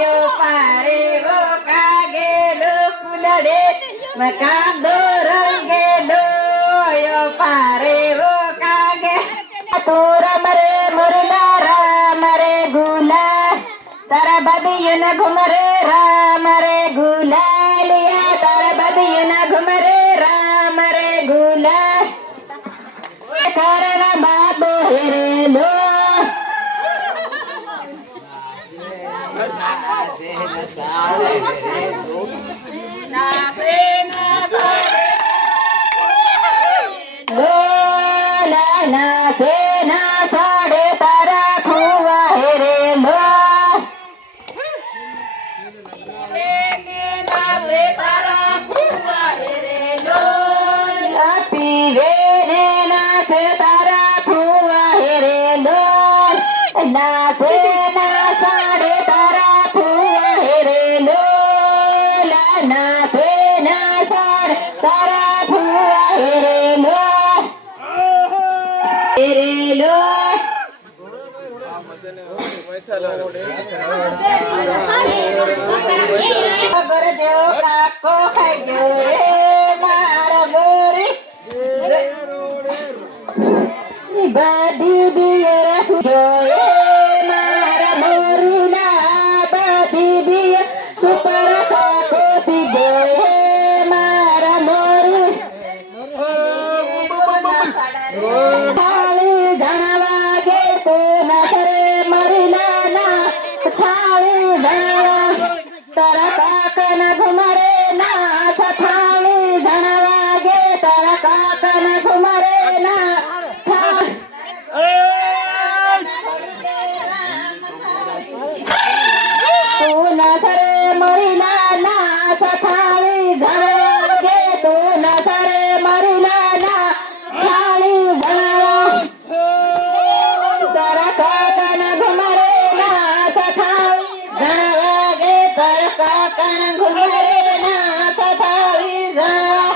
यो पारे वो कागे लो कुलड़े मकान दो रंगे दो यो पारे वो कागे तोरा मरे मुरला राम रे गुला तारा बदियो न घुम रे राम रे गुला लिया तारा बदियो न घुम रे राम रे गुला कारण बाबो हेरे लो गुरुदेव काको खाइयो रे मारो गोरी बदी बियर सुजो मारा मोरुला बदी बियर सुपर काको पिजो मारा मोरु थाली धनवागे तो नसरे मरिला ना थाली धनवा तारा काकन घुमरे ना थाली धनवागे तारा काकन घुमरे ना तू नसरे मरिला ना थाली धनवागे तू नसरे मरिला ना थाली धनवा तारा काकन घुमरे ना थाली धनवागे तारा काकन घुमरे ना थाली धनवा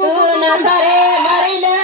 तू नसरे मरिला